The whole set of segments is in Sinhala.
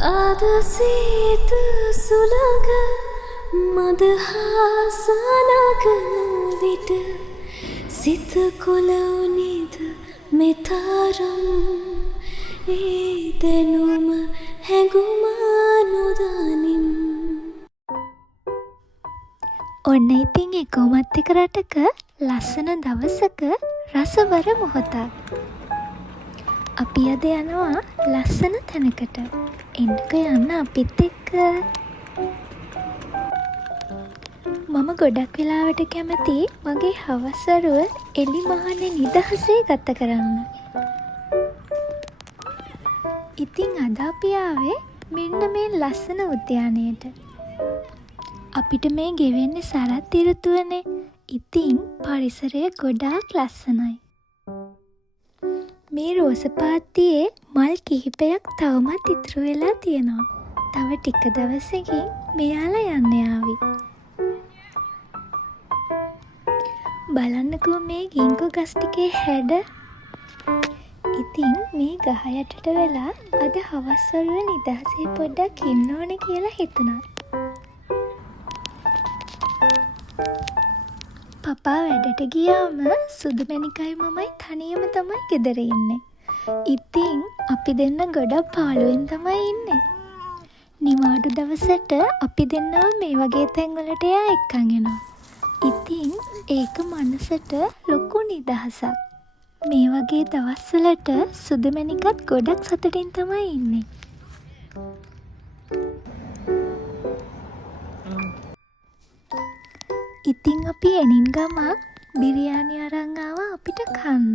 අද සීත සුළඟ මදහස නගන විට සිත කොළවුනේද මෙතරම් ඒ දැනුම හැඟුම නොදනිම්. ඔන්න ඉතින් ඒ කොමත් එක රටක ලස්සන දවසක රසවර මොහොතක්. අපි අද යනවා ලස්සන තැනකට. එන්නක යන්න අපිත් එක්ක. මම ගොඩක් වෙලාවට කැමති මගේ හවස්වරුව එළි මහනේ නිදහසේ ගත කරන්න. ඉතින් අද අපි ආවේ මෙන්න මේ ලස්සන උද්‍යානයට. අපිට මේ ගෙවෙන්නේ සරත් ඍතුවනේ. ඉතින් පරිසරය ගොඩාක් ලස්සනයි. මේ රෝස පාත්තියේ මල් කිහිපයක් තවමත් ඉතුරු වෙලා තියෙනවා. තව ටික දවසකින් මෙයාලා යන්න යාවි. බලන්නකෝ මේ ගින්ගු ගස් ටිකේ හැඩ. ඉතින් මේ ගහ යටට වෙලා අද හවස් වරුවේ නිදහසේ පොඩ්ඩක් ඉන්න ඕනේ කියලා හිතුණා. පපා වැඩට ගියාම සුදුමැණිකයි මමයි තනියම තමයි ගෙදර ඉන්නේ. ඉතින් අපි දෙන්න ගොඩක් පාළුවෙන් තමයි ඉන්නේ. නිවාඩු දවසට අපි දෙන්නම මේ වගේ තැන්වලට එයා එක්කන් එනවා. ඉතින් ඒක මනසට ලොකු නිදහසක්. මේ වගේ දවස්වලට සුදුමැණිකත් ගොඩක් සතුටින් තමයි ඉන්නේ. ඉතින් අපි එනින් ගම බිරියානි අරන් ආවා අපිට කන්න.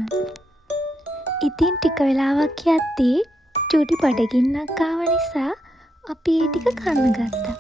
ඉතින් ටික වෙලාවක් යද්දී චූටි බඩගින්නක් ආව නිසා අපි ඒ ටික කන්න ගත්තා.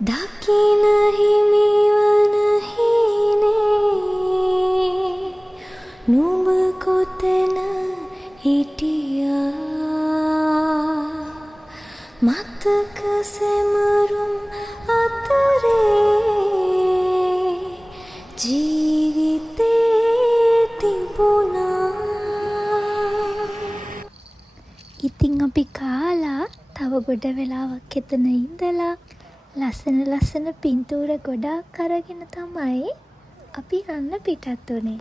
දකින හිමිවන හීනේ නුඹ කොතැන හිටියා මතක සැමරුම් අතරේ ජීවිතේ තිබුණා. ඉතින් අපි කාලා තව ගොඩ වෙලාවක් එතන ඉඳලා ලස්සන පින්තූර ගොඩාක් අරගෙන තමයි අපි යන්න පිටත් වුණේ.